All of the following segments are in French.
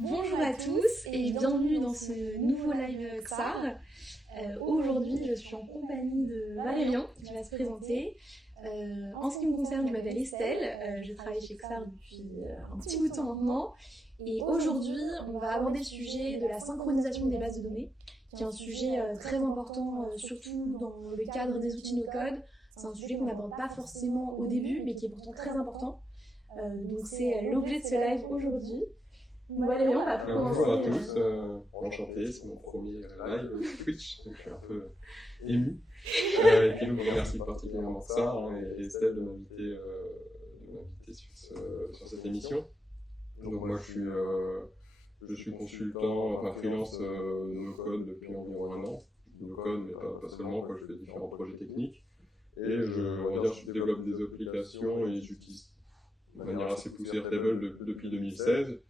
Bonjour à tous et bienvenue dans ce nouveau live XAR. Aujourd'hui, je suis en compagnie de Valérian qui va se présenter. En ce qui me concerne, je m'appelle Estelle, je travaille chez XAR depuis un petit bout de temps maintenant. Et aujourd'hui, on va aborder le sujet de la synchronisation des bases de données, qui est un sujet très important, surtout dans le cadre des outils no-code. C'est un sujet qu'on n'aborde pas forcément au début, mais qui est pourtant très important. Donc c'est l'objet de ce live aujourd'hui. Valérian, bah, pour commencer. Bonjour à tous, enchanté, c'est mon premier live Twitch, donc je suis un peu ému. Et puis je remercie particulièrement Sarah et Estelle de m'inviter sur cette émission. Donc moi je suis consultant, enfin freelance no-code depuis environ un an. No-code, mais pas seulement, je fais différents projets techniques. Et je développe des applications et j'utilise de manière assez poussée Airtable depuis 2016.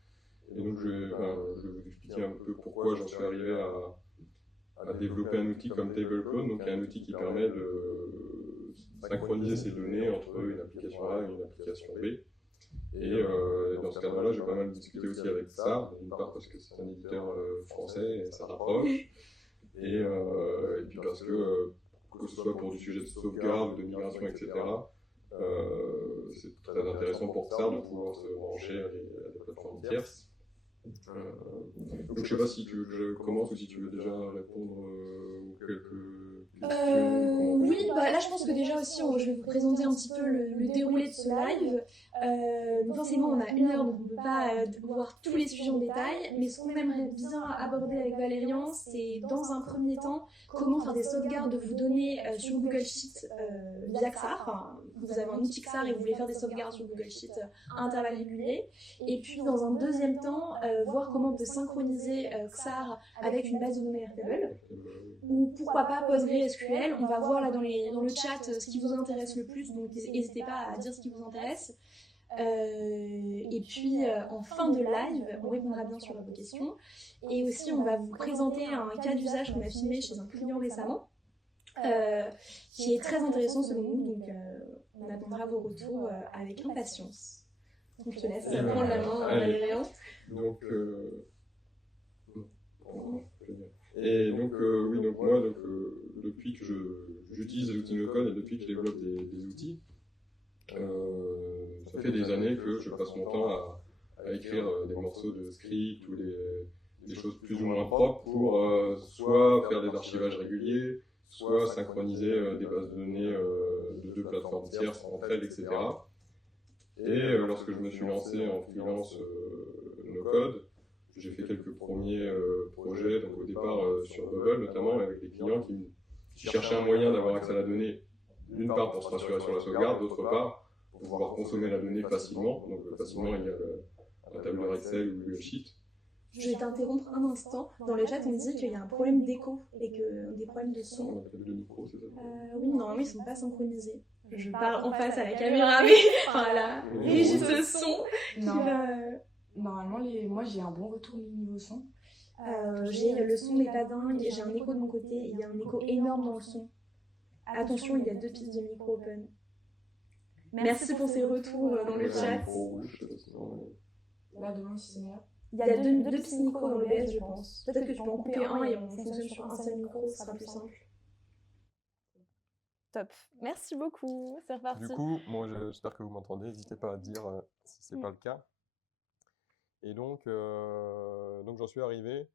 Et donc je vais vous expliquer un peu pourquoi j'en suis arrivé à développer un outil comme TableClone, donc un outil qui permet de synchroniser ces données entre une application A et une application B. Et dans ce cadre-là, j'ai pas mal discuté aussi avec SAR, d'une part parce que c'est un éditeur français et ça rapproche, et puis parce que ce soit pour du sujet de sauvegarde ou de migration, etc., c'est très intéressant pour SAR de pouvoir se brancher à des plateformes tierces. Donc je sais pas si tu veux que je commence ou si tu veux déjà répondre aux quelques questions. Oui, là je pense que déjà aussi je vais vous présenter un petit peu le déroulé de ce live. Forcément on a 1 heure donc on ne peut pas voir tous les sujets en détail, mais ce qu'on aimerait bien aborder avec Valérian, c'est dans un premier temps comment faire des sauvegardes de vos données sur Google Sheets via XAR. Enfin, vous avez un outil XAR et vous voulez faire des sauvegardes sur Google Sheets à intervalles réguliers. Et puis dans un deuxième temps, voir comment on peut synchroniser XAR avec une base de données Airtable. Ou pourquoi pas PostgreSQL. On va voir là dans le chat ce qui vous intéresse le plus, donc n'hésitez pas à dire ce qui vous intéresse. Et puis en fin de live, on répondra bien sûr à vos questions. Et aussi, on va vous présenter un cas d'usage qu'on a filmé chez un client récemment, qui est très intéressant selon nous. Donc, on attendra vos retours avec impatience. Donc, je te laisse prendre la main, Valérian. Donc, et donc, moi, depuis que j'utilise les outils no-code et depuis que je développe des outils, ça fait des années que je passe mon temps à écrire des morceaux de script ou des choses plus ou moins propres pour soit faire des archivages réguliers, soit synchroniser des bases de données de deux plateformes tierces entre elles, etc. Et lorsque je me suis lancé en freelance no-code, j'ai fait quelques premiers projets, donc au départ sur Bubble notamment, avec des clients qui cherchaient un moyen d'avoir accès à la donnée, d'une part pour se rassurer sur la sauvegarde, d'autre part pour pouvoir consommer la donnée facilement. Donc facilement, il y a un tableur Excel ou Google Sheet. Je vais t'interrompre un instant. Dans le chat, on dit qu'il y a un problème d'écho et que des problèmes de son. On a peut-être de micro, c'est ça? Oui, normalement, ils ne sont pas synchronisés. Je parle en face à la caméra, mais enfin là, régie de son qui va... Normalement, moi j'ai un bon retour niveau son. Le son n'est pas dingue, j'ai un écho de mon côté, il y a un écho énorme dans le son. Attention, il y a 2 pistes de micro open. Merci pour ces retours dans le chat. Là, demain, si c'est meilleur. Il y a deux pistes micro dans l'OBS, je pense. Peut-être que tu peux en couper un et on fonctionne sur un seul micro, ce sera plus simple. Top, merci beaucoup, c'est reparti. Du coup, moi j'espère que vous m'entendez, n'hésitez pas à dire si ce n'est pas le cas. Et donc j'en suis arrivé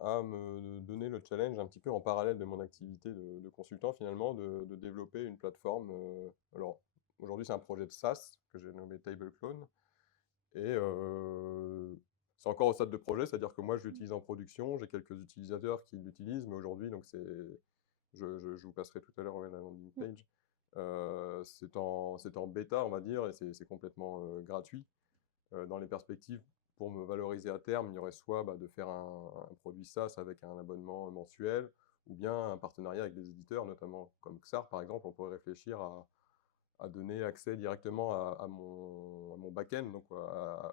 à me donner le challenge un petit peu en parallèle de mon activité de consultant finalement, de développer une plateforme. Alors aujourd'hui c'est un projet de SaaS que j'ai nommé TableClone. Et c'est encore au stade de projet, c'est-à-dire que moi je l'utilise en production, j'ai quelques utilisateurs qui l'utilisent, mais aujourd'hui, donc je vous passerai tout à l'heure la landing page. C'est en bêta, on va dire, et c'est complètement gratuit. Dans les perspectives, pour me valoriser à terme, il y aurait soit de faire un produit SaaS avec un abonnement mensuel, ou bien un partenariat avec des éditeurs, notamment comme XAR par exemple. On pourrait réfléchir à donner accès directement à mon back-end, donc à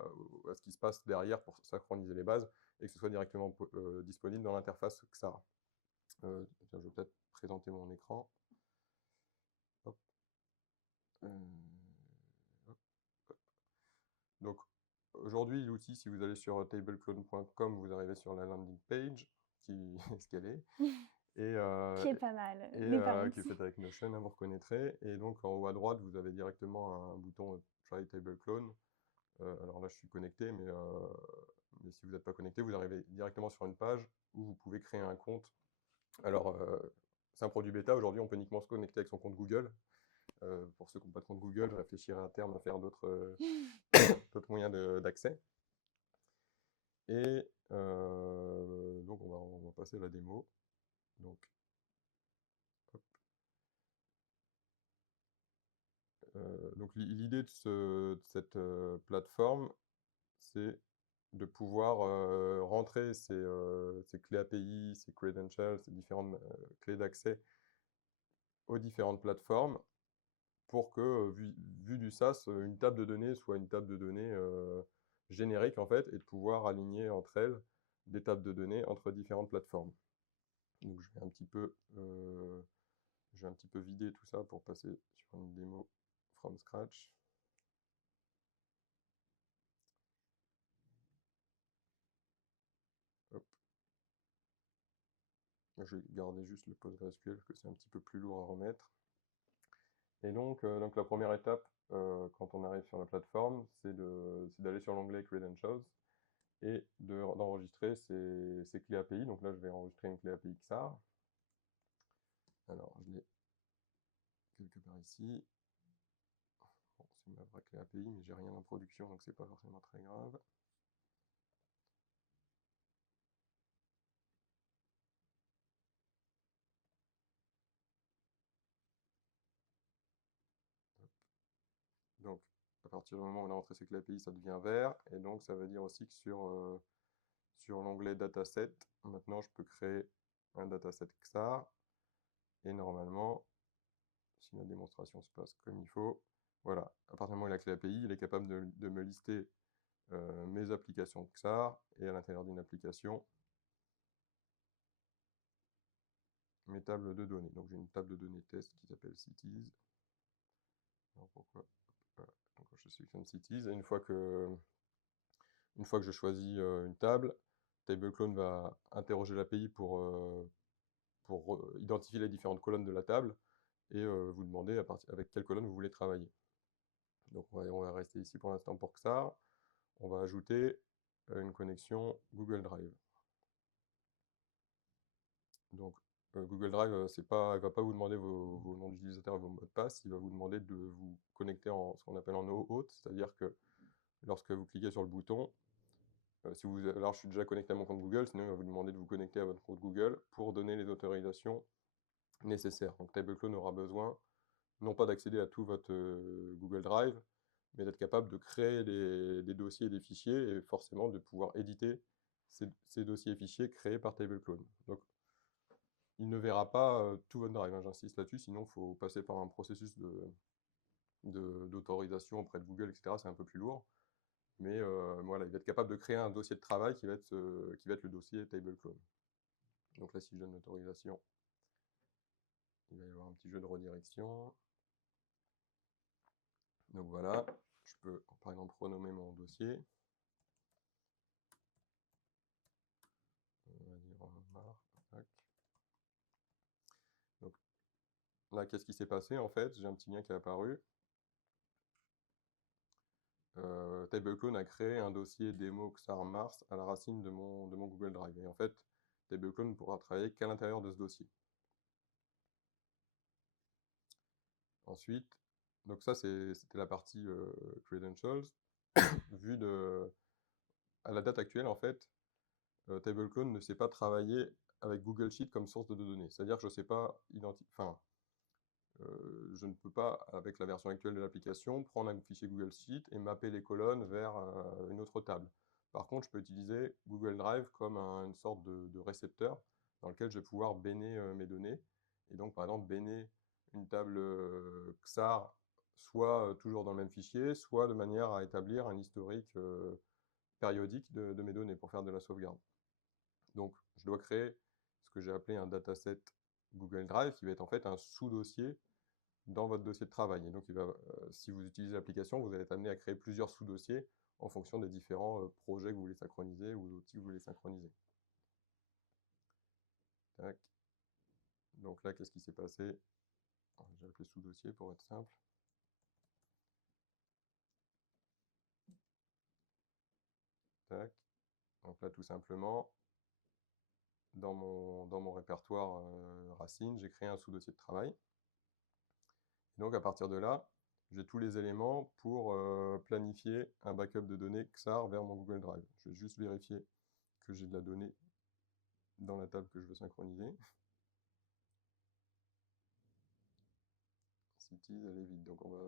ce qui se passe derrière pour synchroniser les bases, et que ce soit directement disponible dans l'interface XAR. Je vais peut-être présenter mon écran. Hop. Donc, aujourd'hui, l'outil, si vous allez sur tableclone.com, vous arrivez sur la landing page, qui est ce qu'elle est, et, Qui est pas mal, et les parents. qui est faite avec Notion, hein, vous reconnaîtrez. Et donc en haut à droite, vous avez directement un bouton Try Tableclone. Alors là, je suis connecté, mais si vous n'êtes pas connecté, vous arrivez directement sur une page où vous pouvez créer un compte. Alors, c'est un produit bêta. Aujourd'hui, on peut uniquement se connecter avec son compte Google. Pour ceux qui n'ont pas de compte Google, réfléchirez à terme à faire d'autres d'autres moyens d'accès. Et donc, on va passer à la démo. Donc, hop. Donc l'idée de cette plateforme, c'est de pouvoir rentrer ces clés API, ces credentials, ces différentes clés d'accès aux différentes plateformes pour que, vu du SaaS, une table de données soit une table de données générique en fait, et de pouvoir aligner entre elles des tables de données entre différentes plateformes. Donc je vais un petit peu vider tout ça pour passer sur une démo from scratch. Hop. Je vais garder juste le PostgreSQL parce que c'est un petit peu plus lourd à remettre. Et donc la première étape, quand on arrive sur la plateforme, c'est d'aller sur l'onglet Credentials et d'enregistrer ces clés API. Donc là, je vais enregistrer une clé API XAR. Alors, je l'ai quelque part ici. Bon, c'est ma vraie clé API, mais j'ai rien en production, donc c'est pas forcément très grave. Donc, à partir du moment où on a entré ces clés API, ça devient vert. Et donc, ça veut dire aussi que sur l'onglet Dataset, maintenant, je peux créer un dataset XAR. Et normalement, si la démonstration se passe comme il faut, voilà, à partir du moment où il a la clé API, il est capable de me lister mes applications XAR et à l'intérieur d'une application, mes tables de données. Donc j'ai une table de données test qui s'appelle Cities. Alors pourquoi voilà. Donc je sélectionne Cities et une fois que je choisis une table, TableClone va interroger l'API pour identifier les différentes colonnes de la table et vous demander avec quelle colonne vous voulez travailler. Donc on va rester ici pour l'instant pour XAR. On va ajouter une connexion Google Drive. Donc Google Drive, il ne va pas vous demander vos noms d'utilisateurs et vos mots de passe, il va vous demander de vous connecter en ce qu'on appelle en OAuth, c'est-à-dire que lorsque vous cliquez sur le bouton, alors je suis déjà connecté à mon compte Google, sinon il va vous demander de vous connecter à votre compte Google pour donner les autorisations nécessaires. Donc TableClone aura besoin non pas d'accéder à tout votre Google Drive, mais d'être capable de créer des dossiers et des fichiers et forcément de pouvoir éditer ces dossiers et fichiers créés par TableClone. Donc il ne verra pas tout votre drive, hein, j'insiste là-dessus, sinon il faut passer par un processus d'autorisation auprès de Google, etc. C'est un peu plus lourd. Mais voilà, il va être capable de créer un dossier de travail qui va être le dossier TableClone. Donc là, si je donne l'autorisation, il va y avoir un petit jeu de redirection. Donc voilà, je peux par exemple renommer mon dossier. On va dire marque. Donc là, qu'est-ce qui s'est passé en fait? J'ai un petit lien qui est apparu. TableClone a créé un dossier démo XAR Mars à la racine de mon Google Drive. Et en fait, TableClone ne pourra travailler qu'à l'intérieur de ce dossier. Ensuite, donc ça c'était la partie credentials. À la date actuelle, en fait, TableClone ne sait pas travailler avec Google Sheet comme source de données. C'est-à-dire que je ne sais pas je ne peux pas, avec la version actuelle de l'application, prendre un fichier Google Sheet et mapper les colonnes vers une autre table. Par contre, je peux utiliser Google Drive comme une sorte de récepteur dans lequel je vais pouvoir béner mes données. Et donc, par exemple, béner une table XAR, soit toujours dans le même fichier, soit de manière à établir un historique périodique de mes données pour faire de la sauvegarde. Donc, je dois créer ce que j'ai appelé un dataset Google Drive, qui va être en fait un sous-dossier dans votre dossier de travail. Et donc, si vous utilisez l'application, vous allez être amené à créer plusieurs sous-dossiers en fonction des différents projets que vous voulez synchroniser ou outils que vous voulez synchroniser. Tac. Donc là, qu'est-ce qui s'est passé? J'ai appelé sous-dossier pour être simple. Tac. Donc là, tout simplement, dans mon répertoire racine, j'ai créé un sous-dossier de travail. Donc à partir de là, j'ai tous les éléments pour planifier un backup de données XAR vers mon Google Drive. Je vais juste vérifier que j'ai de la donnée dans la table que je veux synchroniser. Cities, elle est vide. Donc on va.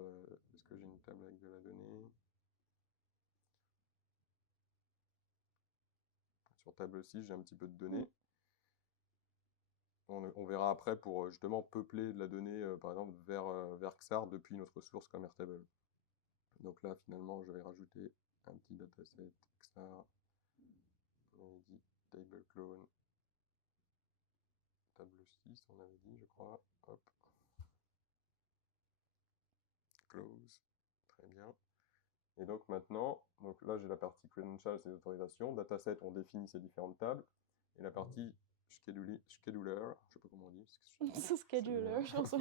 Est-ce que j'ai une table avec de la donnée? Sur table 6, j'ai un petit peu de données. On verra après pour justement peupler de la donnée, par exemple, vers XAR depuis notre source comme Airtable. Donc là, finalement, je vais rajouter un petit dataset XAR. On avait dit table clone. Table 6, on avait dit, je crois. Hop. Close. Très bien. Et donc maintenant, donc là j'ai la partie credentials, c'est les autorisations. Dataset, on définit ces différentes tables. Et la partie scheduler, je sais pas comment on dit. Scheduler, je pense.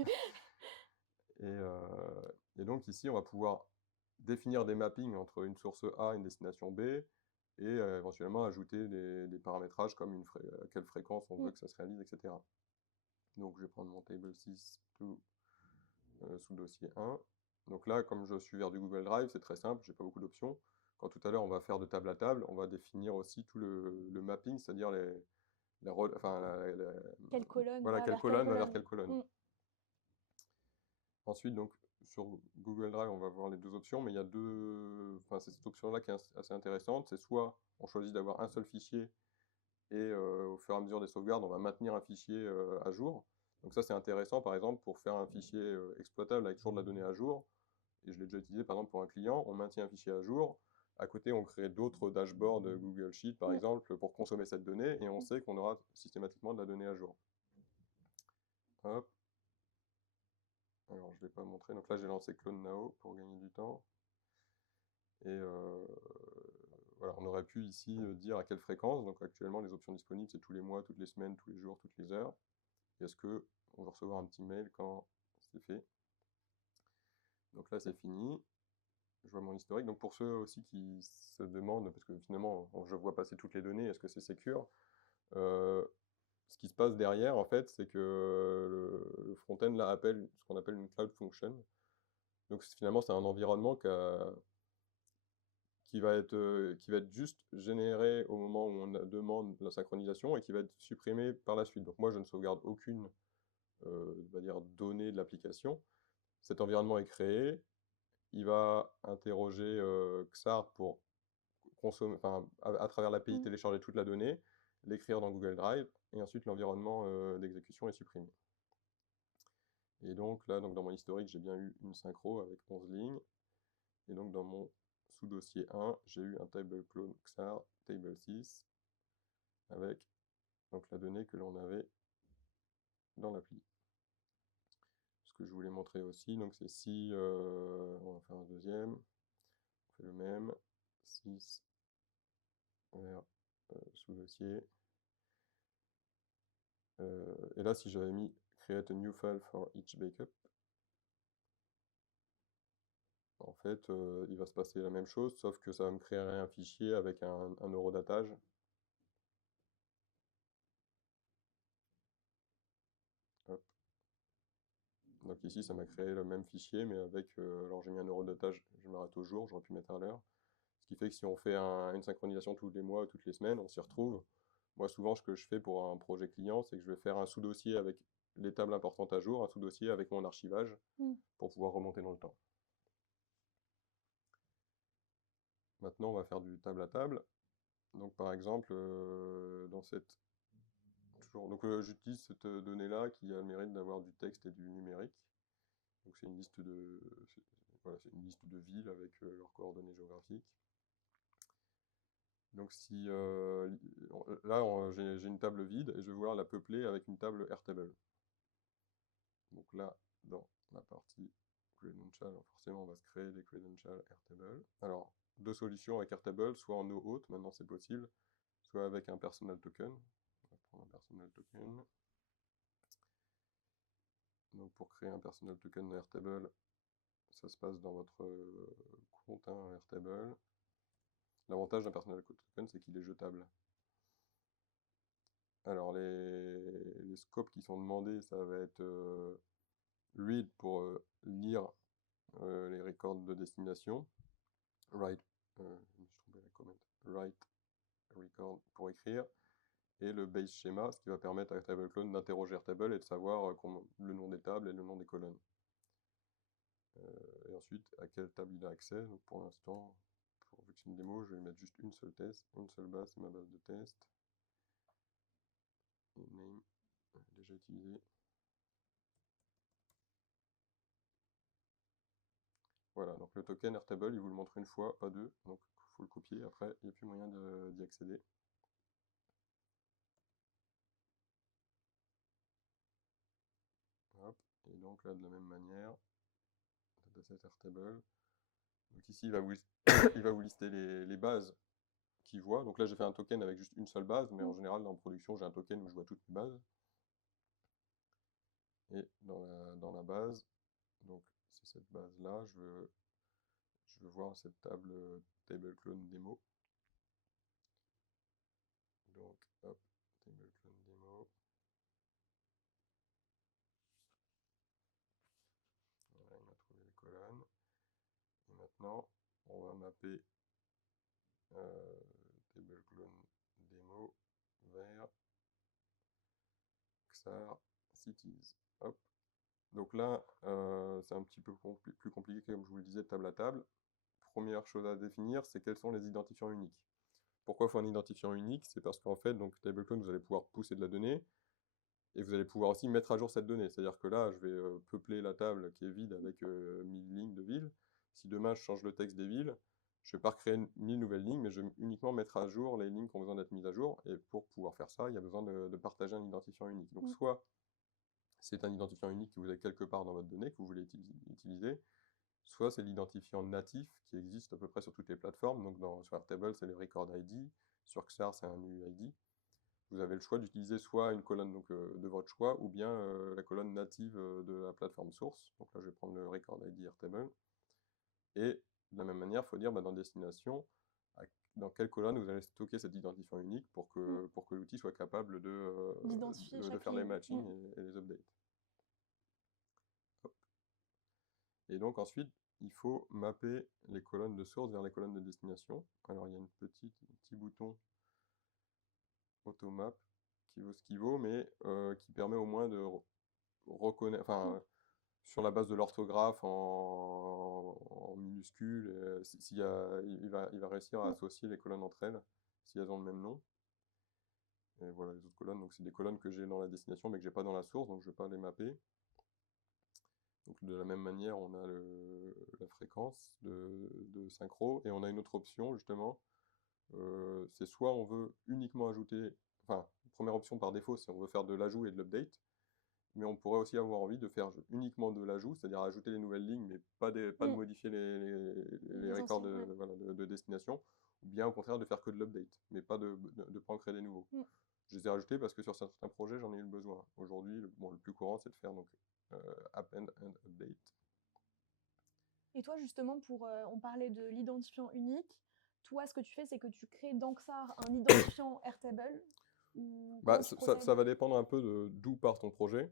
Et donc ici, on va pouvoir définir des mappings entre une source A et une destination B, et éventuellement ajouter des paramétrages comme à quelle fréquence on veut que ça se réalise, etc. Donc je vais prendre mon table 6 to sous dossier 1. Donc là, comme je suis vers du Google Drive, c'est très simple, j'ai pas beaucoup d'options. Quand tout à l'heure on va faire de table à table, on va définir aussi tout le mapping, c'est-à-dire quelle colonne voilà, va quelle vers colonne quelle va vers quelle colonne. Mm. Ensuite, donc, sur Google Drive, on va voir les deux options, mais il y a c'est cette option-là qui est assez intéressante. C'est soit on choisit d'avoir un seul fichier et au fur et à mesure des sauvegardes, on va maintenir un fichier à jour. Donc ça, c'est intéressant, par exemple, pour faire un fichier exploitable avec toujours de la donnée à jour. Et je l'ai déjà utilisé, par exemple, pour un client. On maintient un fichier à jour. À côté, on crée d'autres dashboards Google Sheet, par exemple, pour consommer cette donnée. Et on sait qu'on aura systématiquement de la donnée à jour. Hop. Alors, je ne l'ai pas montré. Donc là, j'ai lancé Clone Now pour gagner du temps. Et voilà, on aurait pu ici dire à quelle fréquence. Donc actuellement, les options disponibles, c'est tous les mois, toutes les semaines, tous les jours, toutes les heures. Et est-ce qu'on va recevoir un petit mail quand c'est fait? Donc là, c'est fini. Je vois mon historique. Donc pour ceux aussi qui se demandent, parce que finalement, je vois passer toutes les données, est-ce que c'est secure? Ce qui se passe derrière, en fait, c'est que le front-end là appelle ce qu'on appelle une cloud function. Donc finalement, c'est un environnement qui va être juste généré au moment où on demande la synchronisation et qui va être supprimé par la suite. Donc moi, je ne sauvegarde aucune on va dire, donnée de l'application. Cet environnement est créé. Il va interroger XAR pour consommer, à travers l'API, télécharger toute la donnée, l'écrire dans Google Drive, et ensuite l'environnement d'exécution est supprimé. Et donc là, dans mon historique, j'ai bien eu une synchro avec 11 lignes. Et donc dans mon sous-dossier 1, j'ai eu un table clone XAR table 6 avec donc, la donnée que l'on avait dans l'appli. Ce que je voulais montrer aussi, donc c'est si, on va faire un deuxième, on fait le même, 6 vers sous-dossier. Et là, si j'avais mis create a new file for each backup, en fait, il va se passer la même chose, sauf que ça va me créer un fichier avec un eurodatage. Hop. Donc ici, ça m'a créé le même fichier, mais avec, alors j'ai mis un eurodatage, je m'arrête au jour, j'aurais pu mettre à l'heure. Ce qui fait que si on fait une synchronisation tous les mois ou toutes les semaines, on s'y retrouve. Moi, souvent, ce que je fais pour un projet client, c'est que je vais faire un sous-dossier avec les tables importantes à jour, un sous-dossier avec mon archivage, pour pouvoir remonter dans le temps. Maintenant, on va faire du table à table. Donc, par exemple, dans cette... Donc, j'utilise cette donnée-là qui a le mérite d'avoir du texte et du numérique. Donc, c'est une liste de... Voilà, c'est une liste de villes avec leurs coordonnées géographiques. Donc si là j'ai une table vide et je vais vouloir la peupler avec une table Airtable. Donc là, dans la partie credential, forcément on va se créer des credentials Airtable. Alors deux solutions avec Airtable, soit en no-auth, maintenant c'est possible, soit avec un personal token. On va prendre un personal token. Donc pour créer un personal token Airtable, ça se passe dans votre compte Airtable. L'avantage d'un personal token, c'est qu'il est jetable. Alors les scopes qui sont demandés, ça va être read pour lire les records de destination, write, je me suis trompé la comment, write record pour écrire, et le base schema, ce qui va permettre à Airtable Clone d'interroger Airtable et de savoir le nom des tables et le nom des colonnes. Et ensuite, à quelle table il a accès. Donc pour l'instant, vu que c'est une démo, je vais mettre juste une seule base, c'est ma base de test. Et name, déjà utilisé. Voilà, donc le token Airtable, il vous le montre une fois, pas deux, donc il faut le copier, après il n'y a plus moyen d'y accéder. Hop, et donc là de la même manière, dataset Airtable. Donc ici il va vous, il va vous lister les bases qu'il voit. Donc là j'ai fait un token avec juste une seule base, mais en général en production j'ai un token où je vois toutes les bases. Et dans la base, donc c'est cette base là, je veux voir cette table table clone démo. Donc hop, table clone démo. Voilà, il m'a trouvé les colonnes. Et maintenant, on va mapper table clone démo vers XAR cities. Hop. Donc là, c'est un petit peu plus compliqué, comme je vous le disais, de table à table. Première chose à définir, c'est quels sont les identifiants uniques. Pourquoi il faut un identifiant unique? C'est parce qu'en fait, donc TableClone, vous allez pouvoir pousser de la donnée, et vous allez pouvoir aussi mettre à jour cette donnée. C'est-à-dire que là, je vais peupler la table qui est vide avec 1000 lignes de villes. Si demain, je change le texte des villes, je ne vais pas recréer 1000 nouvelles lignes, mais je vais uniquement mettre à jour les lignes qui ont besoin d'être mises à jour. Et pour pouvoir faire ça, il y a besoin de partager un identifiant unique. Donc soit c'est un identifiant unique que vous avez quelque part dans votre donnée, que vous voulez utiliser, soit c'est l'identifiant natif qui existe à peu près sur toutes les plateformes. Donc sur Airtable, c'est le Record ID, sur XAR, c'est un UID. Vous avez le choix d'utiliser soit une colonne de votre choix, ou bien la colonne native de la plateforme source. Donc là, je vais prendre le Record ID Airtable. Et de la même manière, il faut dire dans destination, dans quelle colonne vous allez stocker cet identifiant unique pour que l'outil soit capable de faire les matchings et les updates. Hop. Et donc ensuite, il faut mapper les colonnes de source vers les colonnes de destination. Alors il y a un petit bouton automap qui vaut ce qu'il vaut, mais qui permet au moins de reconnaître, enfin, sur la base de l'orthographe en minuscules, il va réussir à associer les colonnes entre elles, si elles ont le même nom. Et voilà les autres colonnes, donc c'est des colonnes que j'ai dans la destination, mais que j'ai pas dans la source, donc je ne vais pas les mapper. Donc de la même manière, on a la fréquence de synchro, et on a une autre option justement, c'est soit on veut uniquement ajouter, enfin, première option par défaut, c'est on veut faire de l'ajout et de l'update, mais on pourrait aussi avoir envie de faire uniquement de l'ajout, c'est-à-dire ajouter les nouvelles lignes, mais pas de modifier les records de destination, ou bien au contraire de faire que de l'update, mais pas de pas en créer des nouveaux. Je les ai rajoutés parce que sur certains projets, j'en ai eu le besoin. Aujourd'hui, le plus courant, c'est de faire donc append and update. Et toi, justement, on parlait de l'identifiant unique. Toi, ce que tu fais, c'est que tu crées dans XAR un identifiant Airtable. Ça va dépendre un peu d'où part ton projet.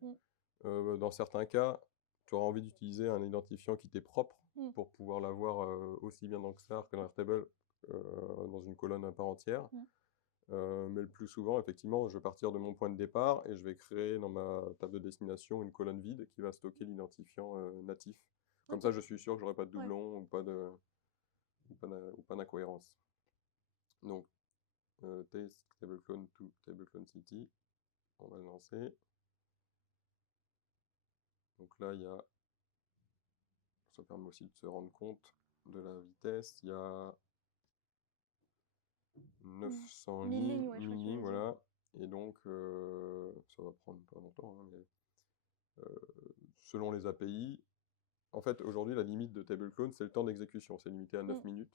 Dans certains cas, tu auras envie d'utiliser un identifiant qui t'est propre pour pouvoir l'avoir aussi bien dans XAR que dans Airtable, dans une colonne à part entière. Mais le plus souvent, effectivement, je vais partir de mon point de départ et je vais créer dans ma table de destination une colonne vide qui va stocker l'identifiant natif. Comme ça, je suis sûr que j'aurai pas de doublons ou pas d'incohérence. Donc, test tableclone to tableclone city, on va le lancer. Donc là, ça permet aussi de se rendre compte de la vitesse. Il y a 900 lignes, 1000 lignes, voilà. Et donc, ça va prendre pas longtemps, hein, mais selon les API, en fait, aujourd'hui, la limite de TableClone, c'est le temps d'exécution. C'est limité à 9 minutes.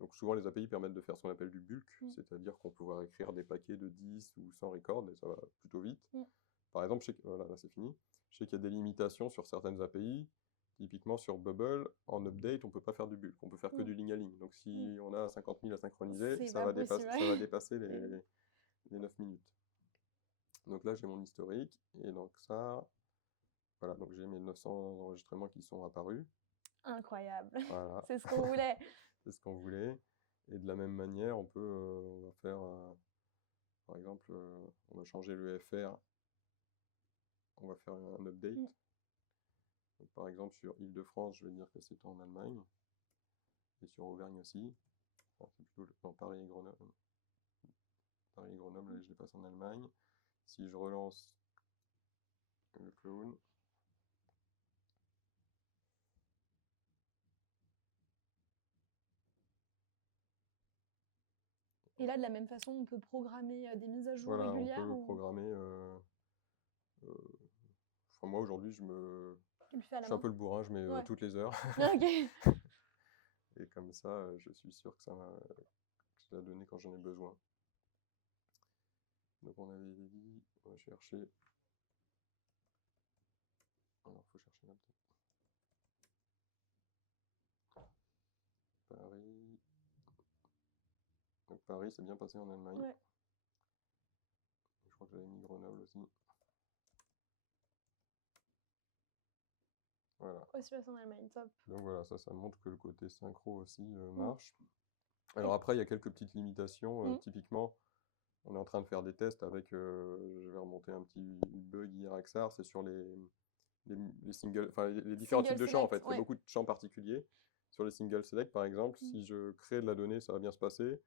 Donc souvent, les API permettent de faire ce qu'on appelle du bulk, Mm. c'est-à-dire qu'on peut pouvoir écrire des paquets de 10 ou 100 records, et ça va plutôt vite. Mm. Par exemple, voilà, là c'est fini. Je sais qu'il y a des limitations sur certaines API. Typiquement sur Bubble, en update, on ne peut pas faire du bulk, on peut faire que Mm. du ligne à ligne. Donc si Mm. on a 50 000 à synchroniser, C'est ça pas va possible, ça va ouais. dépasser les 9 minutes. Donc là, j'ai mon historique, et donc ça, voilà, donc j'ai mes 900 enregistrements qui sont apparus. Incroyable. Voilà, C'est ce qu'on voulait. c'est ce qu'on voulait. Et de la même manière, on va faire, par exemple, on va changer le FR, on va faire un update. Mm. Donc, par exemple, sur Île-de-France, je vais dire que c'est en Allemagne, et sur Auvergne aussi. Enfin, c'est plutôt non, Paris et Grenoble. Paris et Grenoble, je les passe en Allemagne. Si je relance le clone, Et là, de la même façon, on peut programmer des mises à jour voilà, on régulières peut ou programmer. Enfin, moi aujourd'hui, tu le fais à je la suis un main? peu le bourrin, je mets Ouais. toutes les heures. Ok. Et comme ça, je suis sûr que je la donner quand j'en ai besoin. Donc on avait dit, on va chercher. Alors, il faut chercher là peut-être. Paris. Donc Paris, c'est bien passé en Allemagne. Ouais. Je crois que j'avais mis Grenoble aussi. Voilà. Aussi passe en Allemagne, top. Donc voilà, ça montre que le côté synchro aussi Mm. marche. Alors après, il y a quelques petites limitations. Mm. Typiquement, on est en train de faire des tests avec, je vais remonter un petit bug hier avec ça, c'est sur les singles, enfin les différents Single types de champs en select, fait. Il y a ouais. beaucoup de champs particuliers. Sur les single select par exemple, Mm. si je crée de la donnée, ça va bien se passer.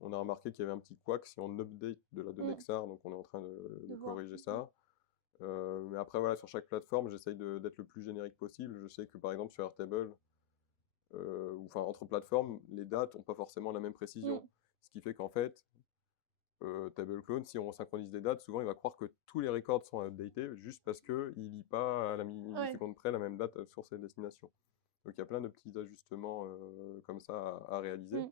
On a remarqué qu'il y avait un petit couac si on update de la donnée Mm. XAR, donc on est en train De de voir. corriger ça. Mais après, voilà, sur chaque plateforme, j'essaye d'être le plus générique possible. Je sais que par exemple sur Airtable, enfin entre plateformes, les dates n'ont pas forcément la même précision. Mm. Ce qui fait qu'en fait, TableClone, si on synchronise les dates, souvent il va croire que tous les records sont updatés juste parce qu'il ne lit pas à la milliseconde près la même date source et destination. Donc il y a plein de petits ajustements comme ça à réaliser. Mm.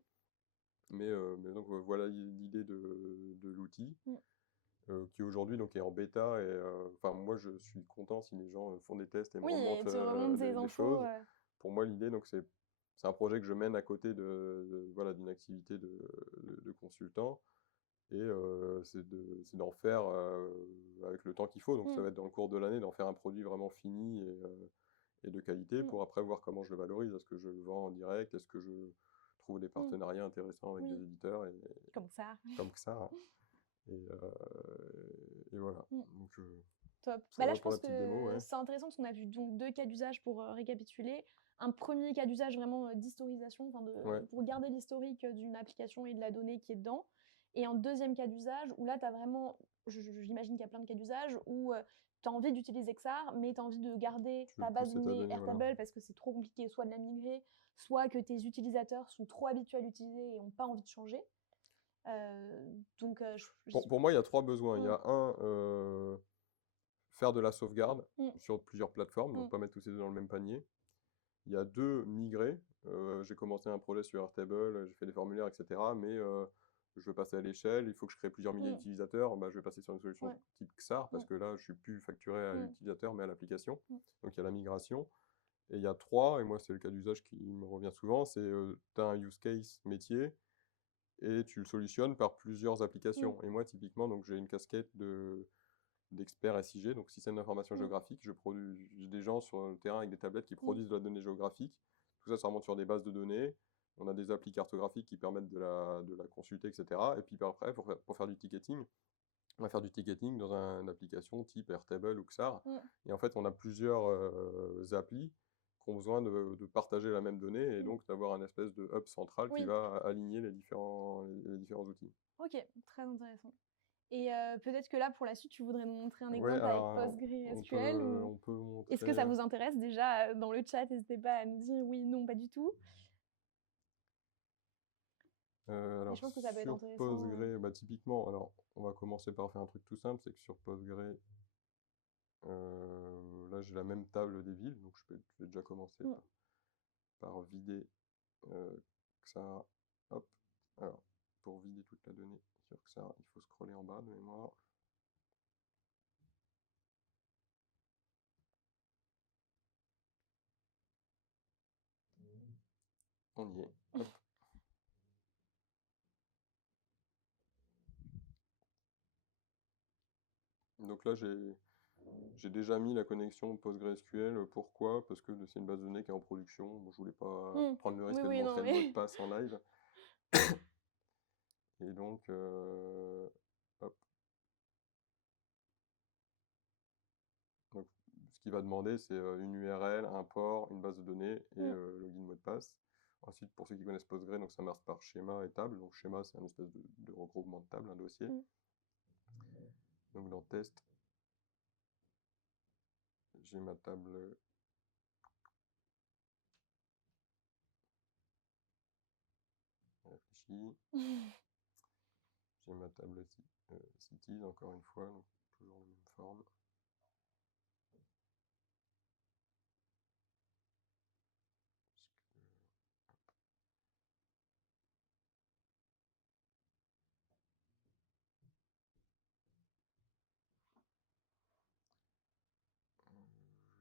Mais donc voilà l'idée de l'outil. Mm. Qui aujourd'hui donc est en bêta, et enfin moi je suis content si les gens font des tests et me Oui, et remontent tu remontes des des infos. choses. Pour moi l'idée donc c'est un projet que je mène à côté voilà d'une activité de consultant, et c'est d'en faire avec le temps qu'il faut. Donc ça Mm. va être dans le cours de l'année d'en faire un produit vraiment fini et de qualité, Mm. pour après voir comment je le valorise. Est-ce que je le vends en direct? Est-ce que je trouve des partenariats intéressants avec Oui. des éditeurs, et Comme ça. comme ça. Et voilà. Mm. Donc, Top. ça Bah là, va je pour la pense petite démo, que ouais. c'est intéressant parce qu'on a vu donc 2 cas d'usage pour récapituler. Un premier cas d'usage vraiment d'historisation, enfin Ouais. pour garder l'historique d'une application et de la donnée qui est dedans. Et un deuxième cas d'usage où là, tu as vraiment, j'imagine qu'il y a plein de cas d'usage, où tu as envie d'utiliser XAR, mais tu as envie de garder Tu veux ta base de pousser ta données donnée, Airtable voilà. parce que c'est trop compliqué, soit de la migrer, soit que tes utilisateurs sont trop habitués à l'utiliser et n'ont pas envie de changer. Donc, Pour moi, il y a 3 besoins. Il y Mm. a un, faire de la sauvegarde Mm. sur plusieurs plateformes, Mm. donc pas mettre tous ces deux dans le même panier. Il y a 2, migrer. J'ai commencé un projet sur Airtable, j'ai fait des formulaires, etc. Mais je veux passer à l'échelle, il faut que je crée plusieurs milliers Mm. d'utilisateurs. Bah, je vais passer sur une solution Ouais. type XAR, parce Mm. que là, je suis plus facturé à Mm. l'utilisateur, mais à l'application. Mm. Donc il y a la migration. Et il y a 3, et moi c'est le cas d'usage qui me revient souvent, c'est tu as un use case métier et tu le solutionnes par plusieurs applications. Mm. Et moi typiquement, donc j'ai une casquette d'expert SIG, donc système d'information Mm. géographique. J'ai des gens sur le terrain avec des tablettes qui Mm. produisent de la donnée géographique. Tout ça, ça remonte sur des bases de données. On a des applis cartographiques qui permettent de la consulter, etc. Et puis après, pour faire du ticketing, on va faire du ticketing dans une application type Airtable ou XAR. Mm. Et en fait, on a plusieurs applis qui ont besoin de partager la même donnée, et Mm. donc d'avoir un espèce de hub central qui Oui. va aligner les différents outils. Ok, très intéressant. Et peut-être que là, pour la suite, tu voudrais nous montrer un Ouais, exemple avec alors, PostgreSQL ou... on peut Est-ce que ça montrer. vous intéresse déjà dans le chat? N'hésitez pas à nous dire oui, non, pas du tout. Et Alors je pense que ça peut être sur intéressant. Postgre, bah, typiquement, alors on va commencer par faire un truc tout simple, c'est que sur Postgre, là j'ai la même table des villes, donc je vais déjà commencer Mm. par vider ça. Hop. Alors, pour vider toute la donnée sur ça, il faut scroller en bas de mémoire. On y est. Hop. Donc là, j'ai déjà mis la connexion PostgreSQL. Pourquoi? Parce que c'est une base de données qui est en production. Bon, je voulais pas prendre le Oui, risque de oui, non, montrer le mot de mais... passe en live. Et donc, hop. Donc, ce qu'il va demander, c'est une URL, un port, une base de données et login mot de passe. Ensuite, pour ceux qui connaissent Postgre, donc ça marche par schéma et table. Donc schéma, c'est un espèce de regroupement de tables, un dossier. Donc dans test, j'ai ma table. Réfléchis. J'ai ma table cities, encore une fois, donc toujours la même forme.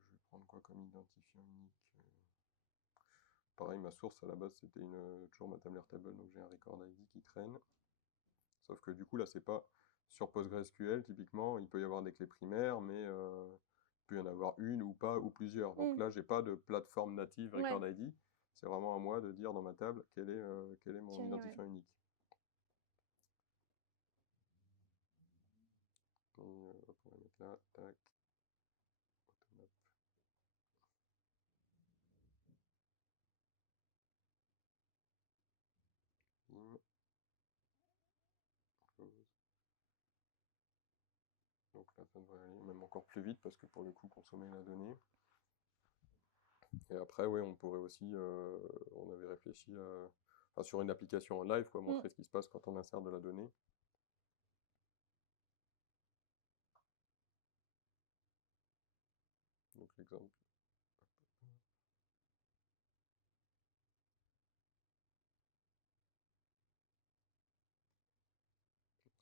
Je vais prendre quoi comme identifiant unique? Pareil, ma source à la base c'était toujours ma table Airtable, donc j'ai un record ID qui traîne. Sauf que du coup là c'est pas sur PostgreSQL typiquement, il peut y avoir des clés primaires, mais il peut y en avoir une ou pas ou plusieurs. Donc là j'ai pas de plateforme native record ID. C'est vraiment à moi de dire dans ma table quel est mon identifiant unique. Donc, on va mettre là, tac, bottom up. Bim. Close. Donc là, ça devrait aller même encore plus vite parce que pour le coup, consommer la donnée. Et après, oui, on pourrait aussi, on avait réfléchi enfin, sur une application en live, quoi, montrer ce qui se passe quand on insère de la donnée. Donc l'exemple.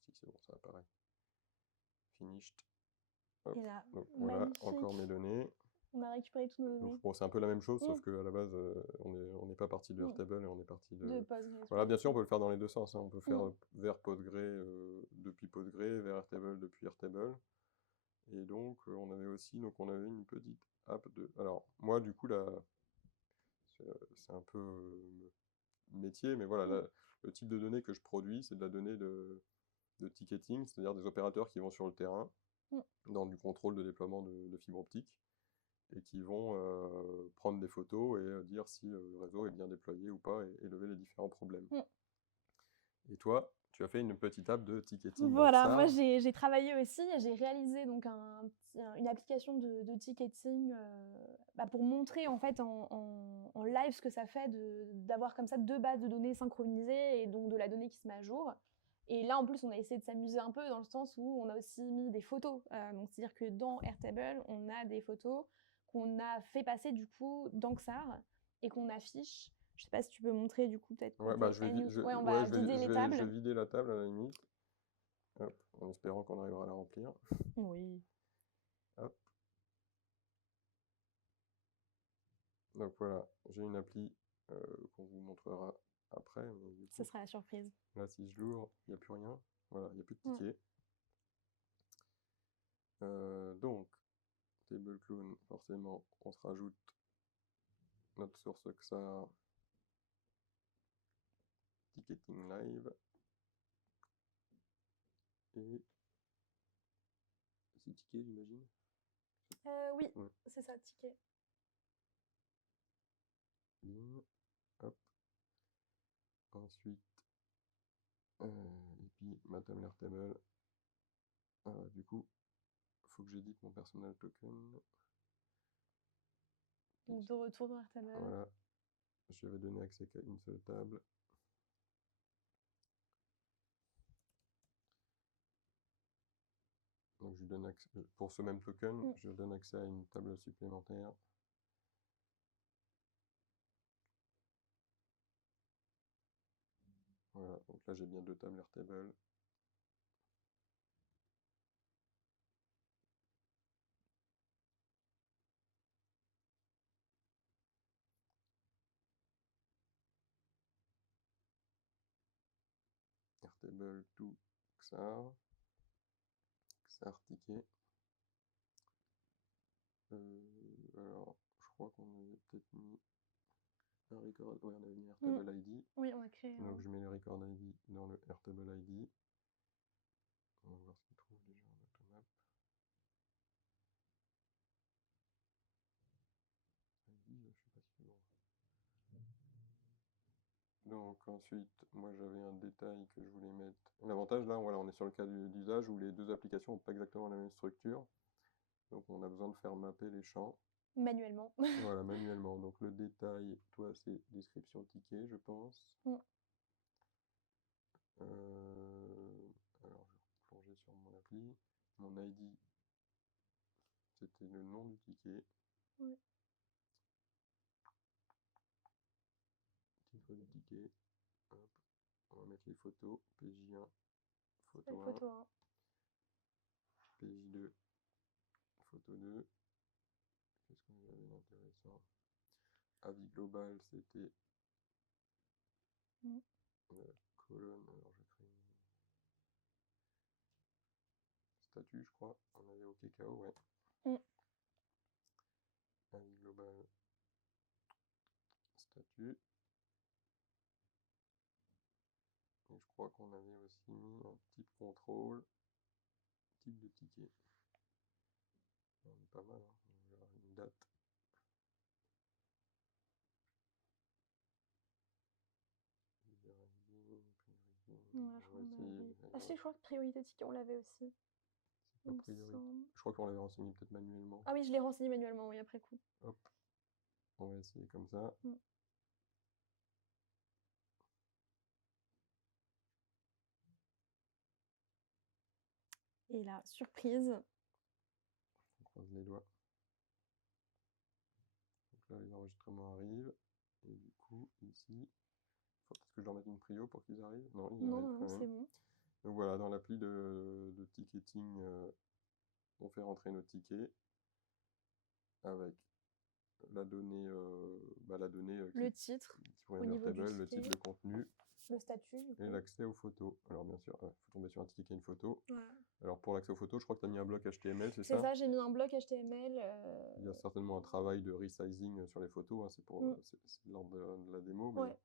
Si c'est bon, ça apparaît. Finished. Hop. Et là, donc voilà, magnifique. encore mes données. On a récupéré tous nos données. Donc, bon, c'est un peu la même chose, sauf qu'à la base, on n'est pas parti de Airtable et on est parti de Postgre. Voilà, bien sûr, on peut le faire dans les deux sens. Hein. On peut faire vers Postgre depuis Postgre, vers Airtable depuis Airtable. Et donc, on avait aussi, donc on avait une petite app de. Alors, moi, du coup, là, c'est un peu métier, mais voilà, le type de données que je produis, c'est de la donnée de ticketing, c'est-à-dire des opérateurs qui vont sur le terrain dans du contrôle de déploiement de fibre optique et qui vont prendre des photos et dire si le réseau est bien déployé ou pas et lever les différents problèmes. Et toi, tu as fait une petite app de ticketing. Voilà, moi j'ai travaillé aussi, j'ai réalisé donc une application de ticketing pour montrer en fait en live ce que ça fait d'avoir comme ça deux bases de données synchronisées et donc de la donnée qui se met à jour. Et là en plus on a essayé de s'amuser un peu dans le sens où on a aussi mis des photos. Donc c'est-à-dire que dans Airtable on a des photos qu'on a fait passer du coup dans XAR et qu'on affiche. Je sais pas si tu peux montrer du coup peut-être. Ouais, je vais vider la table à la limite. Hop, en espérant qu'on arrivera à la remplir. Oui. Hop. Donc voilà, j'ai une appli qu'on vous montrera après. Mais du coup, ce sera la surprise. Là, si je l'ouvre, il n'y a plus rien. Voilà, il n'y a plus de tickets. Donc, table clone, forcément, on se rajoute notre source XAR ticketing live. Et c'est ticket, j'imagine. Oui, c'est ça, ticket. Bim. Hop. Ensuite, et puis ma table Airtable. Du coup, il faut que j'édite mon personal token. Donc de retour dans Airtable. Voilà. Je vais donner accès qu'à une seule table. Donc je donne accès, pour ce même token, je donne accès à une table supplémentaire. Voilà, donc là j'ai bien 2 tables Airtable. Airtable to XAR, XAR ticket. Alors, je crois qu'on avait peut-être mis un record. Ouais, on avait mis Airtable ID. Oui, on a créé Donc un. je mets le record ID dans le Airtable ID. On va voir ce qu'il trouve déjà en automap. ID, je sais pas si c'est bon. Donc ensuite, moi j'avais un détail que je voulais mettre. L'avantage là, voilà, on est sur le cas d'usage où les 2 applications n'ont pas exactement la même structure. Donc on a besoin de faire mapper les champs. Manuellement. Voilà, manuellement. Donc le détail, toi, c'est description ticket, je pense. Alors je vais plonger sur mon appli. Mon ID, c'était le nom du ticket. Oui. Titre du ticket. Hop. On va mettre les photos. PJ1, photo 1. Photo 1. PJ2, photo 2. Qu'est-ce qu'on avait d'intéressant? Avis global, c'était colonne. Alors je crée une statut, je crois. On avait OKKO, ouais. Avis global, statut. Et je crois qu'on avait aussi mis un type contrôle, type de ticket. On est pas mal, hein. On verra une date. Ah si, je crois que priorité ticket, on l'avait aussi. C'est pas priorité. Je crois qu'on l'avait renseigné peut-être manuellement. Ah oui, je l'ai renseigné manuellement, oui, après coup. Hop. On va essayer comme ça. Et là, surprise. On croise les doigts. Donc là, les enregistrements arrivent. Et du coup, ici, faut peut-être que je leur mette une prio pour qu'ils arrivent. Non, ils arrivent quand même. C'est bon. Donc voilà, dans l'appli de ticketing, on fait rentrer nos tickets avec la donnée, le titre, qui provient de Airtable, le titre, le contenu, le statut, et l'accès aux photos. Alors bien sûr, il faut tomber sur un ticket qui a une photo. Ouais. Alors pour l'accès aux photos, je crois que tu as mis un bloc HTML, c'est ça? ça? C'est ça, j'ai mis un bloc HTML. Il y a certainement un travail de resizing sur les photos, hein, c'est lors de la démo, mais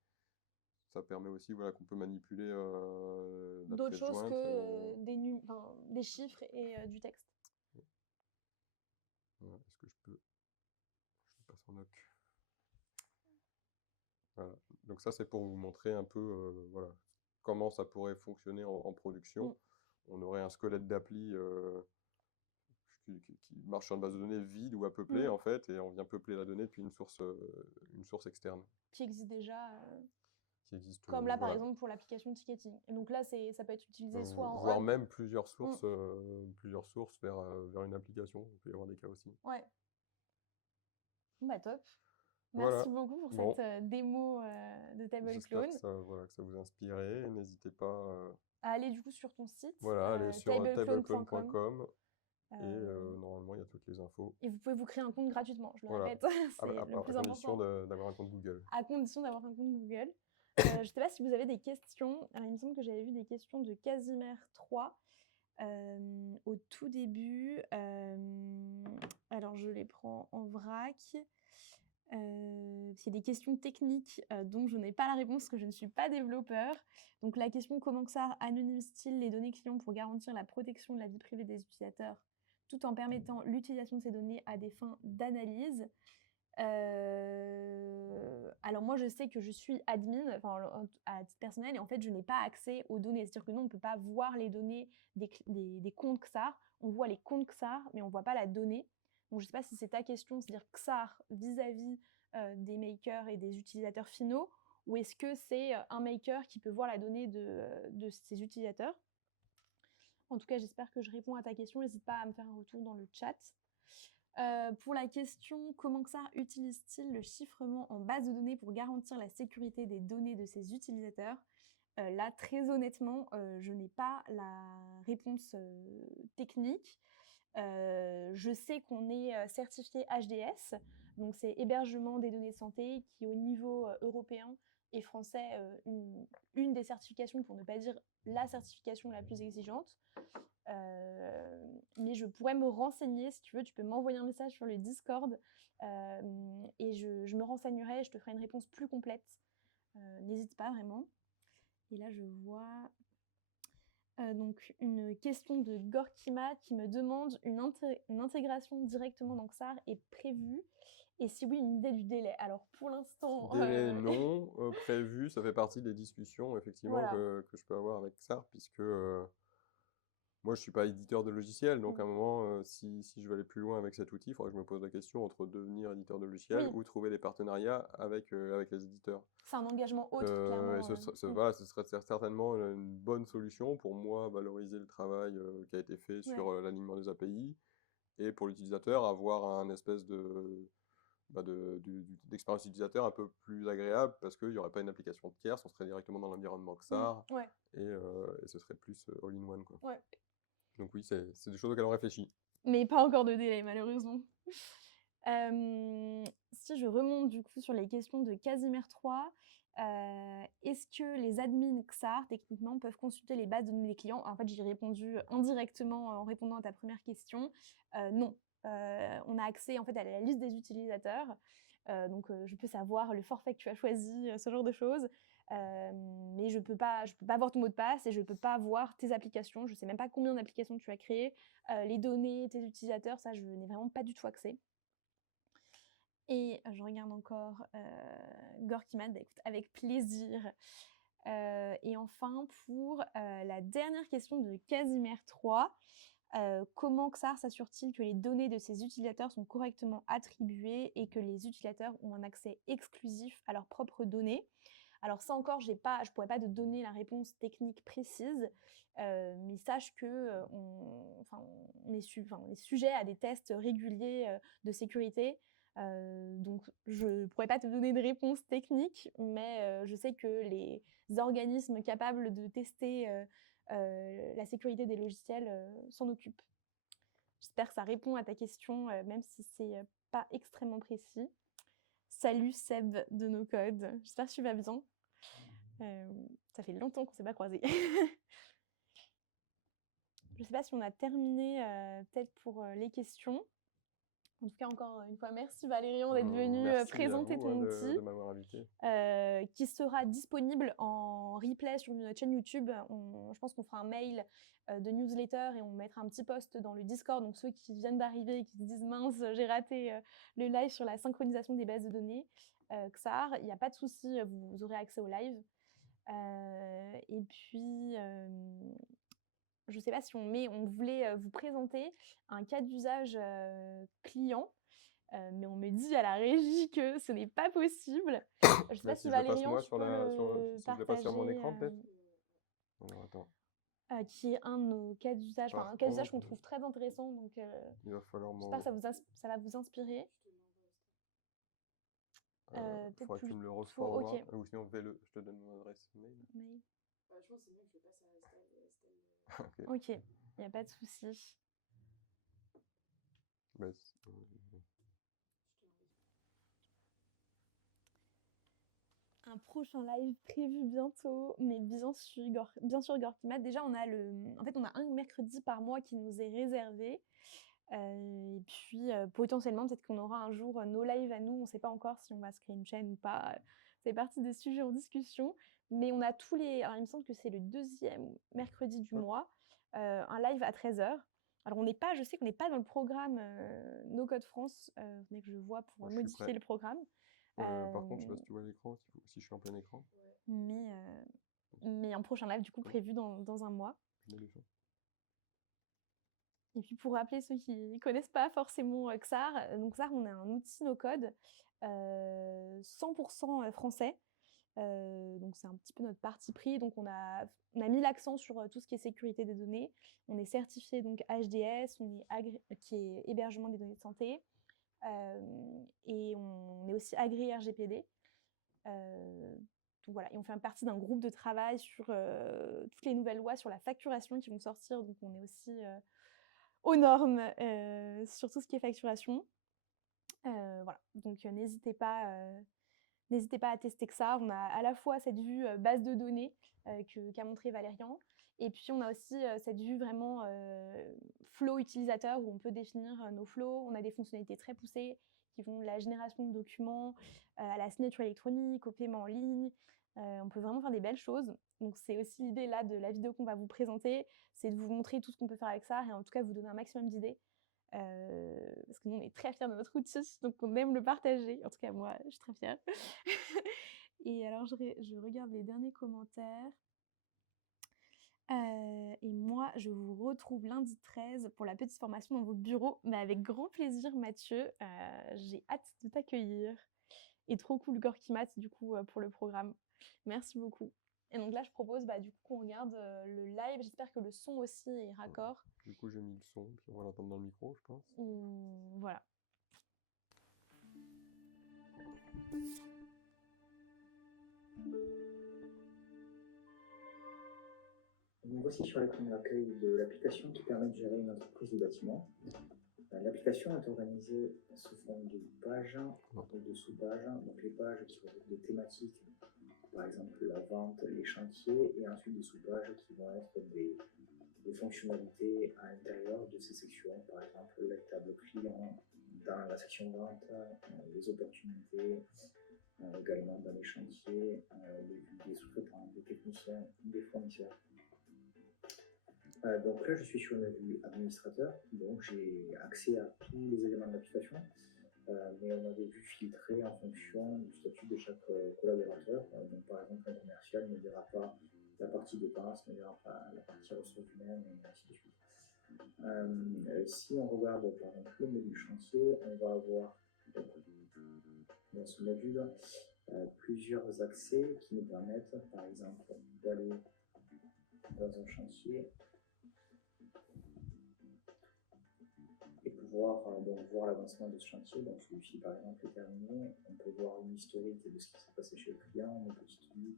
ça permet aussi, voilà, qu'on peut manipuler d'autres choses que des chiffres et du texte. Voilà, est-ce que je passe en doc? Voilà. Donc ça, c'est pour vous montrer un peu voilà, comment ça pourrait fonctionner en production. On aurait un squelette d'appli qui marche sur une base de données vide ou à peupler, en fait, et on vient peupler la donnée depuis une source externe. Qui existe déjà. Qui existe, comme là, par exemple, pour l'application ticketing. Et donc là, ça peut être utilisé soit en voire même plusieurs sources vers une application. Il peut y avoir des cas aussi. Ouais. Bah top. Merci beaucoup pour cette démo de TableClone. J'espère que ça vous a inspiré. N'hésitez pas à aller du coup sur ton site. Voilà, allez sur tableclone.com. Et normalement, il y a toutes les infos. Et vous pouvez vous créer un compte gratuitement, je le répète. C'est le plus important. À condition d'avoir un compte Google. À condition d'avoir un compte Google. Je ne sais pas si vous avez des questions. Alors, il me semble que j'avais vu des questions de Casimir 3 au tout début. Alors, je les prends en vrac. C'est des questions techniques dont je n'ai pas la réponse parce que je ne suis pas développeur. Donc la question, comment XAR anonymise-t-il les données clients pour garantir la protection de la vie privée des utilisateurs tout en permettant l'utilisation de ces données à des fins d'analyse? Alors moi je sais que je suis admin à titre personnel et en fait je n'ai pas accès aux données. C'est-à-dire que nous on ne peut pas voir les données des comptes XAR. On voit les comptes XAR mais on ne voit pas la donnée. Donc, je ne sais pas si c'est ta question, c'est-à-dire XAR vis-à-vis des makers et des utilisateurs finaux, ou est-ce que c'est un maker qui peut voir la donnée de ses utilisateurs? En tout cas, j'espère que je réponds à ta question. N'hésite pas à me faire un retour dans le chat. Pour la question, comment XAR utilise-t-il le chiffrement en base de données pour garantir la sécurité des données de ses utilisateurs? là, très honnêtement, je n'ai pas la réponse technique. Je sais qu'on est certifié HDS, donc c'est hébergement des données de santé, qui au niveau européen et français, une des certifications, pour ne pas dire la certification la plus exigeante. Mais je pourrais me renseigner, si tu veux, tu peux m'envoyer un message sur le Discord et je me renseignerai et je te ferai une réponse plus complète. N'hésite pas vraiment. Et là, je vois donc une question de Gorkima qui me demande une intégration directement dans XAR est prévue et si oui, une idée du délai. Alors pour l'instant... Délai non, prévu, ça fait partie des discussions effectivement Voilà. que je peux avoir avec XAR, puisque moi je suis pas éditeur de logiciel, donc à un moment, si je veux aller plus loin avec cet outil, il faudra que je me pose la question entre devenir éditeur de logiciel Oui. ou trouver des partenariats avec les éditeurs. C'est un engagement autre, clairement. Et voilà, ce serait certainement une bonne solution pour moi, valoriser le travail qui a été fait sur l'alignement des API, et pour l'utilisateur, avoir un espèce d'expérience utilisateur un peu plus agréable, parce qu'il n'y aurait pas une application tierce, on serait directement dans l'environnement XAR, et ce serait plus all-in-one, quoi. Ouais. Donc oui, c'est des choses auxquelles on réfléchit. Mais pas encore de délai, malheureusement. Si je remonte du coup sur les questions de Casimir 3, est-ce que les admins XAR, techniquement, peuvent consulter les bases de données des clients? En fait, j'ai répondu indirectement en répondant à ta première question. Non. On a accès en fait à la liste des utilisateurs. Donc, je peux savoir le forfait que tu as choisi, ce genre de choses. Mais je peux pas voir ton mot de passe et je peux pas voir tes applications. Je sais même pas combien d'applications tu as créées, les données, tes utilisateurs, ça, je n'ai vraiment pas du tout accès. Et je regarde encore Gorkimad, bah, écoute, avec plaisir. Et enfin, pour la dernière question de Casimir 3, comment XAR s'assure-t-il que les données de ses utilisateurs sont correctement attribuées et que les utilisateurs ont un accès exclusif à leurs propres données? Alors ça encore, je pourrais pas te donner la réponse technique précise, mais sache que on est sujet à des tests réguliers de sécurité. Donc je pourrais pas te donner de réponse technique, mais je sais que les organismes capables de tester la sécurité des logiciels s'en occupent. J'espère que ça répond à ta question, même si c'est pas extrêmement précis. Salut Seb de No Code, j'espère que tu vas bien. Ça fait longtemps qu'on ne s'est pas croisés. Je ne sais pas si on a terminé peut-être pour les questions. En tout cas, encore une fois, merci Valérian d'être venu présenter ton outil, de m'avoir invité. qui sera disponible en replay sur notre chaîne YouTube. Je pense qu'on fera un mail de newsletter et on mettra un petit post dans le Discord. Donc ceux qui viennent d'arriver et qui se disent « mince, j'ai raté le live sur la synchronisation des bases de données XAR », il n'y a pas de souci, vous aurez accès au live. Et puis, je ne sais pas si on voulait vous présenter un cas d'usage client, mais on me dit à la régie que ce n'est pas possible. Je ne sais pas si Valérian, tu peux le si je le passe sur mon écran, partager, peut-être. Alors, attends. qui est un de nos cas d'usage, enfin un cas d'usage qu'on trouve très intéressant. Donc, il va falloir j'espère que ça va vous inspirer. Il faudra que tu me le reforwardes. Ou sinon, je te donne mon adresse mail. Je pense que c'est mieux que je le passe à Estelle. Ok, il n'y a pas de souci. Un prochain live prévu bientôt, mais bien sûr Gorkimad. Déjà, on a un mercredi par mois qui nous est réservé. Et puis potentiellement, peut-être qu'on aura un jour nos lives à nous. On ne sait pas encore si on va se créer une chaîne ou pas. C'est partie des sujets en discussion. Mais on a alors il me semble que c'est le 2e mercredi du mois, un live à 13h. Alors je sais qu'on n'est pas dans le programme No Code France. Venez que je vois pour modifier le programme. Par contre, je sais pas si tu vois l'écran, si je suis en plein écran. Mais un prochain live du coup prévu dans un mois. Je mets le son. Et puis pour rappeler ceux qui ne connaissent pas forcément XAR, donc XAR, on a un outil no-code 100% français. Donc c'est un petit peu notre parti pris. Donc on a mis l'accent sur tout ce qui est sécurité des données. On est certifié donc HDS, qui est hébergement des données de santé. Et on est aussi agréé RGPD. Donc voilà, et on fait partie d'un groupe de travail sur toutes les nouvelles lois sur la facturation qui vont sortir. Donc on est aussi aux normes sur tout ce qui est facturation. Voilà, donc n'hésitez pas à tester que ça. On a à la fois cette vue base de données qu'a montré Valérian, et puis on a aussi cette vue vraiment flow utilisateur où on peut définir nos flows. On a des fonctionnalités très poussées qui vont de la génération de documents à la signature électronique, au paiement en ligne. On peut vraiment faire des belles choses. Donc c'est aussi l'idée là de la vidéo qu'on va vous présenter, c'est de vous montrer tout ce qu'on peut faire avec ça et en tout cas vous donner un maximum d'idées. Parce que nous on est très fiers de notre outil, donc on aime le partager. En tout cas moi, je suis très fière. Et alors je regarde les derniers commentaires. Et moi, je vous retrouve lundi 13 pour la petite formation dans votre bureau, mais avec grand plaisir, Mathieu. J'ai hâte de t'accueillir. Et trop cool, Gorky Math, du coup, pour le programme. Merci beaucoup. Et donc là, je propose du coup qu'on regarde le live. J'espère que le son aussi est raccord. Du coup, j'ai mis le son, puis on va l'entendre dans le micro, je pense. Voilà. Nous voici sur l'écran d'accueil de l'application qui permet de gérer une entreprise de bâtiment. L'application est organisée sous forme de pages et de sous-pages. Donc les pages qui vont être des thématiques, par exemple la vente, les chantiers, et ensuite des sous-pages qui vont être des fonctionnalités à l'intérieur de ces sections, par exemple la table client dans la section vente, les opportunités, également dans les chantiers, les vues des sous-traitants, des techniciens, des fournisseurs. Donc là, je suis sur une vue administrateur, donc j'ai accès à tous les éléments de l'application, mais on avait vu filtrer en fonction du statut de chaque collaborateur. Donc par exemple, un commercial ne verra pas la partie dépenses, ne verra pas la partie ressources humaines, et ainsi de suite. Si on regarde par exemple le module chantier, on va avoir dans ce module plusieurs accès qui nous permettent par exemple d'aller dans un chantier et pouvoir donc voir l'avancement de ce chantier. Donc celui-ci par exemple est terminé, on peut voir une historique de ce qui s'est passé chez le client, une petite vue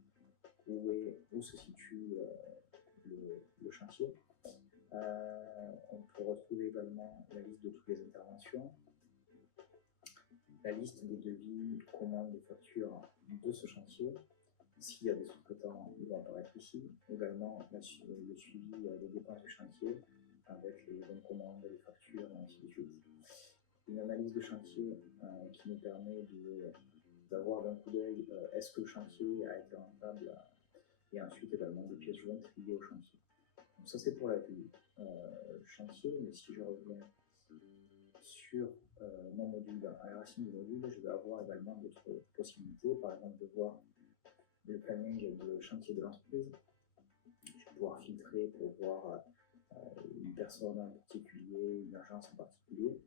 où se situe le chantier. On peut retrouver également la liste de toutes les interventions, la liste des devis, commandes et factures de ce chantier. S'il y a des sous-traitants, ils vont apparaître ici. Également le suivi des dépenses du chantier avec les bonnes commandes, les factures, et ainsi de suite. Une analyse de chantier qui nous permet d'avoir d'un coup d'œil est-ce que le chantier a été rentable, et ensuite également des pièces jointes liées au chantier. Donc ça c'est pour la vue chantier, mais si je reviens sur mon module, à la racine du module, je vais avoir également d'autres possibilités, par exemple de voir le planning de chantier de l'entreprise. Je vais pouvoir filtrer pour voir une personne en particulier, une agence en particulier.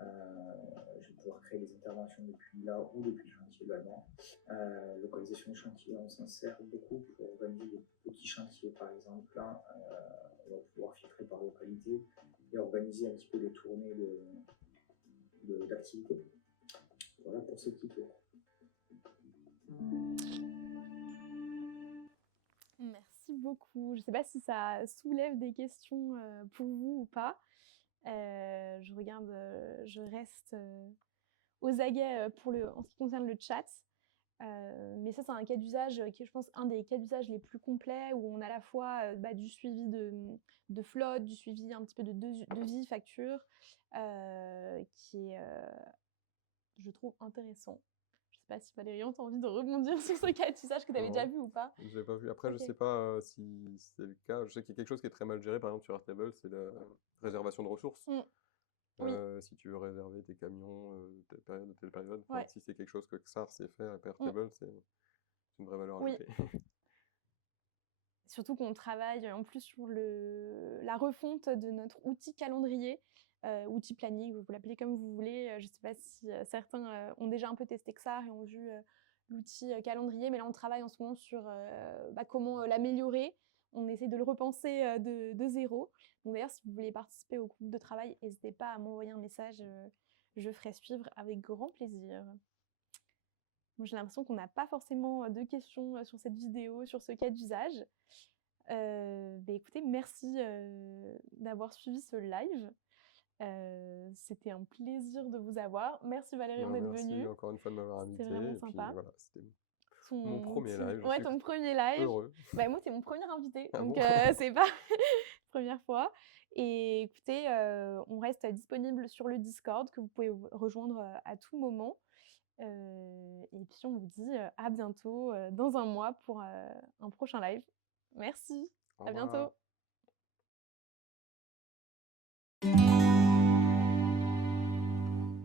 Je vais pouvoir créer des interventions depuis là ou depuis le chantier également. Localisation de chantier, on s'en sert beaucoup pour organiser des petits chantiers par exemple. On va pouvoir filtrer par localité et organiser un petit peu des tournées d'activité. Voilà pour ce petit tour. Merci beaucoup. Je ne sais pas si ça soulève des questions pour vous ou pas. Je regarde, je reste aux aguets en ce qui concerne le chat. Mais ça, c'est un cas d'usage qui est, je pense, un des cas d'usage les plus complets où on a à la fois du suivi de flotte, du suivi un petit peu de devis, facture, qui est, je trouve, intéressant. Je sais pas si Valérian, tu as envie de rebondir sur ce cas d'usage que tu avais déjà vu ou pas. Je l'ai pas vu. Après, je sais pas si c'est le cas. Je sais qu'il y a quelque chose qui est très mal géré, par exemple sur Airtable, c'est la réservation de ressources. Oui. Si tu veux réserver tes camions telle période, telle période, Ouais. si c'est quelque chose que XAR sait faire, Airtable, c'est une vraie valeur ajoutée. Surtout qu'on travaille en plus sur la refonte de notre outil calendrier, outil planning, vous l'appelez comme vous voulez. Je ne sais pas si certains ont déjà un peu testé XAR et ont vu l'outil calendrier, mais là on travaille en ce moment sur comment l'améliorer. On essaie de le repenser de zéro. Donc d'ailleurs, si vous voulez participer au groupe de travail, n'hésitez pas à m'envoyer un message, je ferai suivre avec grand plaisir. Moi, j'ai l'impression qu'on n'a pas forcément de questions sur cette vidéo, sur ce cas d'usage. Écoutez, merci d'avoir suivi ce live. C'était un plaisir de vous avoir. Merci Valérian d'être Merci venue. encore une fois de m'avoir C'était invité. vraiment Et puis sympa. voilà, c'était mon premier petit- live. Je Ouais, suis ton premier live. heureux. Moi, t'es mon premier invité, Ah donc bon c'est pas la première fois. Et écoutez, on reste disponible sur le Discord que vous pouvez rejoindre à tout moment. Et puis on vous dit à bientôt dans un mois pour un prochain live. Merci, Au à revoir. bientôt.